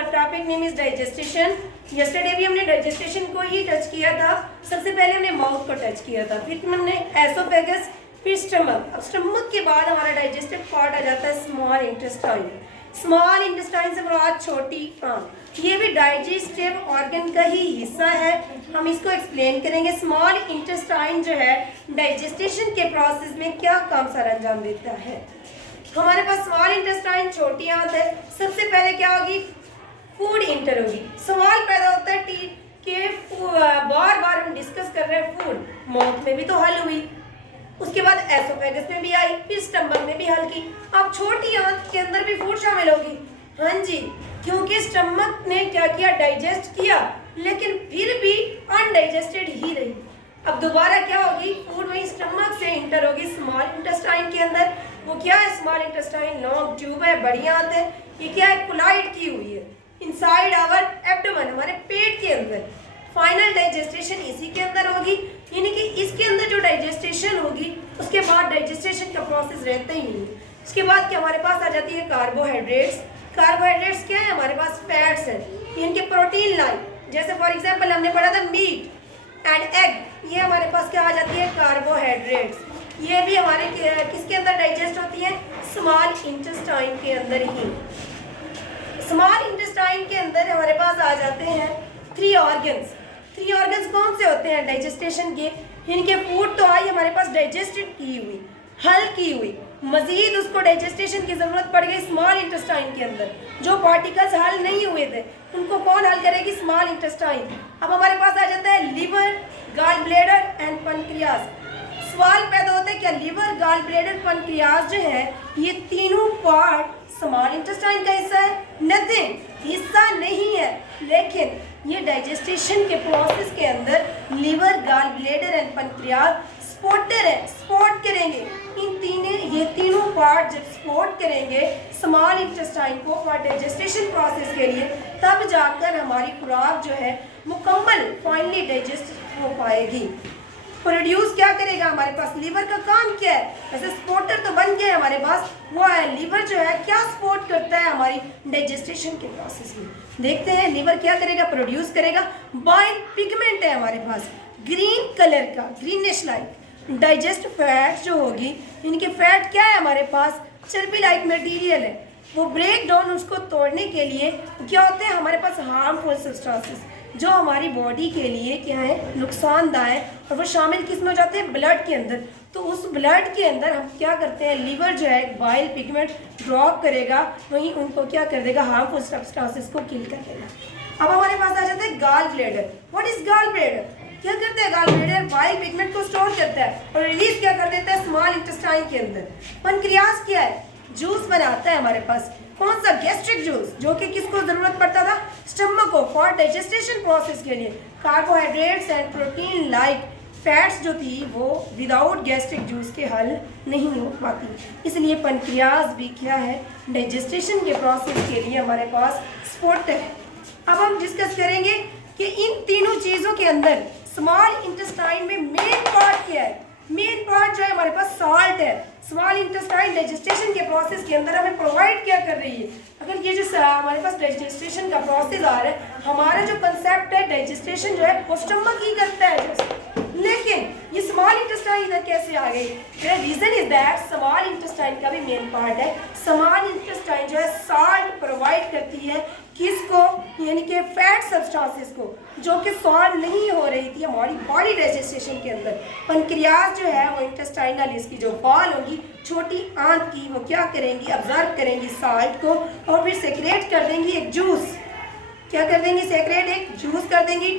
Our topic name is digestion. Yesterday भी हमने डाइजेस्टेशन को ही टच किया था। सबसे पहले हमने माउथ को टच किया था, फिर हमने एसोफेगस, फिर स्टमक। अब स्टमक के बाद हमारा डाइजेस्टिव पार्ट आ जाता है स्मॉल इंटेस्टाइन। स्मॉल इंटेस्टाइन से मुराद छोटी आंत। ये भी डाइजेस्टिव ऑर्गन का ही हिस्सा है। हम इसको एक्सप्लेन करेंगे। स्मॉल इंटेस्टाइन जो है डाइजेस्टेशन के प्रोसेस में क्या काम सर अंजाम देता है। हमारे पास स्मॉल इंटेस्टाइन छोटी आंत है। सबसे पहले क्या होगी, फूड इंटर होगी। सवाल पैदा होता है कि बार बार हम डिस्कस कर रहे हैं फूड, माउथ में भी तो हल हुई, उसके बाद एसोफेगस में भी आई, फिर स्टमक में भी हल की। अब छोटी आंत के अंदर भी फूड शामिल होगी। हाँ जी, क्योंकि स्टमक ने क्या किया, डाइजेस्ट किया, लेकिन फिर भी अनडाइजेस्टेड ही रही। अब दोबारा क्या होगी, फूड वही स्टमक से इंटर होगी स्मॉल इंटेस्टाइन के अंदर। वो क्या है, स्मॉल इंटेस्टाइन लॉन्ग ट्यूब है, बड़ी आंत है। ये क्या है, कोलाइड की हुई है इनसाइड आवर एब्डोमेन, हमारे पेट के अंदर। फाइनल डाइजेस्टेशन इसी के अंदर होगी, यानी कि इसके अंदर जो डाइजेस्टेशन होगी उसके बाद डाइजेस्टेशन का प्रोसेस रहता ही नहीं। उसके बाद क्या हमारे पास आ जाती है कार्बोहाइड्रेट्स। कार्बोहाइड्रेट्स क्या है, हमारे पास फैट्स हैं, इनके प्रोटीन लाइक, जैसे फॉर एग्जांपल हमने पढ़ा था मीट एंड एग, ये हमारे पास क्या आ जाती है, कार्बोहाइड्रेट्स। ये भी हमारे किसके अंदर डाइजेस्ट होती है, स्मॉल इंटेस्टाइन के अंदर ही। स्मॉल इंटेस्टाइन के अंदर हमारे पास आ जाते हैं थ्री ऑर्गन्स। थ्री ऑर्गन्स कौन से होते हैं डाइजेस्टेशन के, इनके फूड तो आई हमारे पास डाइजेस्टेड की हुई, हल की हुई, मजीद उसको डाइजेस्टेशन की जरूरत पड़ गई स्मॉल इंटेस्टाइन के अंदर। जो पार्टिकल्स हल नहीं हुए थे उनको कौन हल करेगी, स्मॉल इंटेस्टाइन। अब हमारे पास आ जाता है liver, gall bladder and pancreas. सवाल पैदा होता है क्या लिवर, गॉल ब्लैडर, पैनक्रियाज जो है ये तीनों पार्ट स्मॉल इंटेस्टाइन का हिस्सा है? नथिंग, हिस्सा नहीं है, लेकिन ये डाइजेस्टेशन के प्रोसेस के अंदर liver, gall bladder and pancreas supporter है, सपोर्ट करेंगे। ये तीनों पार्ट जब सपोर्ट करेंगे स्मॉल इंटेस्टाइन को फॉर डाइजेस्टेशन प्रोसेस के लिए, तब जाकर हमारी खुराक जो है मुकम्मल फाइनली डाइजेस्ट हो पाएगी। प्रोड्यूस क्या करेगा, हमारे पास लिवर का काम क्या है, वैसे सपोर्टर तो बन गया हमारे पास, वो है लिवर जो है क्या सपोर्ट करता है हमारी डाइजेस्टेशन के प्रोसेस में। देखते हैं लिवर क्या करेगा, प्रोड्यूस करेगा बाइल पिगमेंट है हमारे पास ग्रीन कलर का, ग्रीनिश लाइक। डाइजेस्ट फैट जो होगी, इनके फैट क्या है हमारे पास, चर्बी लाइक मटेरियल है। वो ब्रेक डाउन उसको तोड़ने के लिए क्या होते हैं हमारे पास हार्मफुल सब्सटेंसेस जो हमारी बॉडी के लिए क्या है, नुकसानदायक, और वो शामिल किस में हो जाते हैं, ब्लड के अंदर। तो उस ब्लड के अंदर हम क्या करते हैं, लिवर जो है बाइल पिगमेंट ड्रॉप करेगा, वहीं उनको क्या कर देगा, हार्मफुल सब्सटेंसेस को किल कर देगा। अब हमारे पास आ जाता है gall bladder. What is gall bladder, क्या करता है गॉल ब्लैडर, बाइल पिगमेंट को स्टोर करता है और रिलीज क्या कर देता है स्मॉल इंटेस्टाइन के अंदर। पैनक्रियाज क्या है, जूस बनाता है हमारे पास, कौन सा, गैस्ट्रिक जूस, जो कि किसको जरूरत पड़ता था, स्टमक को फॉर डाइजेस्टेशन प्रोसेस के लिए। Carbohydrates and protein like fats जो थी वो विदाउट गैस्ट्रिक जूस के हल नहीं हो पाती, इसलिए पैनक्रियाज भी क्या है, डाइजेस्टेशन के प्रोसेस के लिए हमारे पास सपोर्टर है। अब हम डिस्कस करेंगे कि इन तीनों चीज़ों के अंदर स्मॉल इंटेस्टाइन में मेन पार्ट क्या है। मेन पार्ट जो है हमारे पास सॉल्ट है। स्मॉल इंटेस्टाइन डाइजेस्टेशन के प्रोसेस के अंदर हमें प्रोवाइड क्या कर रही है, अगर ये जो हमारे पास डाइजेस्टेशन का प्रोसेस आ रहा है, हमारा जो कंसेप्ट है डाइजेस्टेशन जो है वो स्टमक ही करता है जैसे, लेकिन ये स्मॉल इंटेस्टाइन इधर कैसे आ गई, reason is that small intestine का भी मेन पार्ट है। स्मॉल इंटेस्टाइन जो है सॉल्ट प्रोवाइड करती है किसको, यानी कि फैट सब्सटेंसेस को, जो कि सॉल्व नहीं हो रही थी हमारी बॉडी डाइजेस्टेशन के अंदर। पैनक्रियाज जो है वो इंटेस्टाइनल इसकी जो वॉल होगी छोटी आंत की, वो क्या करेंगी, ऑब्जर्व करेंगी सॉल्ट को और फिर सेक्रेट कर देंगी एक जूस। क्या कर देंगी, सेक्रेट एक जूस कर देंगी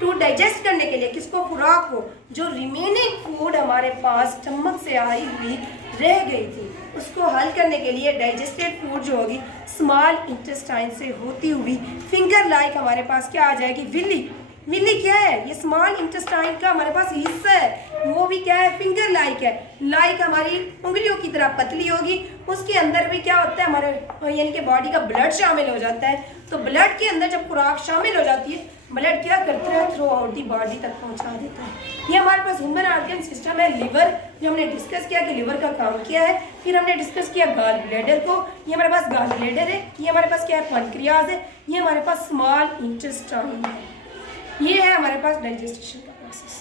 टू डाइजेस्ट करने के लिए किसको, खुराक को। जो रिमेनिंग फूड हमारे पास स्टमक से आई हुई रह गई थी उसको हल करने के लिए डाइजेस्टेड फूड जो होगी स्मॉल इंटेस्टाइन से होती हुई फिंगर लाइक हमारे पास क्या आ जाएगी, विली। विली क्या है? ये स्मॉल इंटेस्टाइन का हमारे पास हिस्सा है, वो भी क्या है? फिंगर लाइक है, लाइक हमारी उंगलियों की तरह पतली होगी। उसके अंदर भी क्या होता है? हमारे यानी कि बॉडी का ब्लड शामिल हो जाता है। तो ब्लड के अंदर जब खुराक शामिल हो जाती है, ब्लड क्या करता है? थ्रू आउट दी बॉडी तक पहुंचा देता है। ये हमारे पास ह्यूमन ऑर्गन सिस्टम है। लिवर, जो हमने डिस्कस किया कि लिवर का काम क्या है। फिर हमने डिस्कस किया गॉल ब्लैडर को, ये हमारे पास गॉल ब्लैडर है। ये हमारे पास क्या है? पैनक्रियाज है। ये हमारे पास स्मॉल इंटेस्टाइन है। ये है हमारे पास डाइजेस्टेशन का प्रोसेस।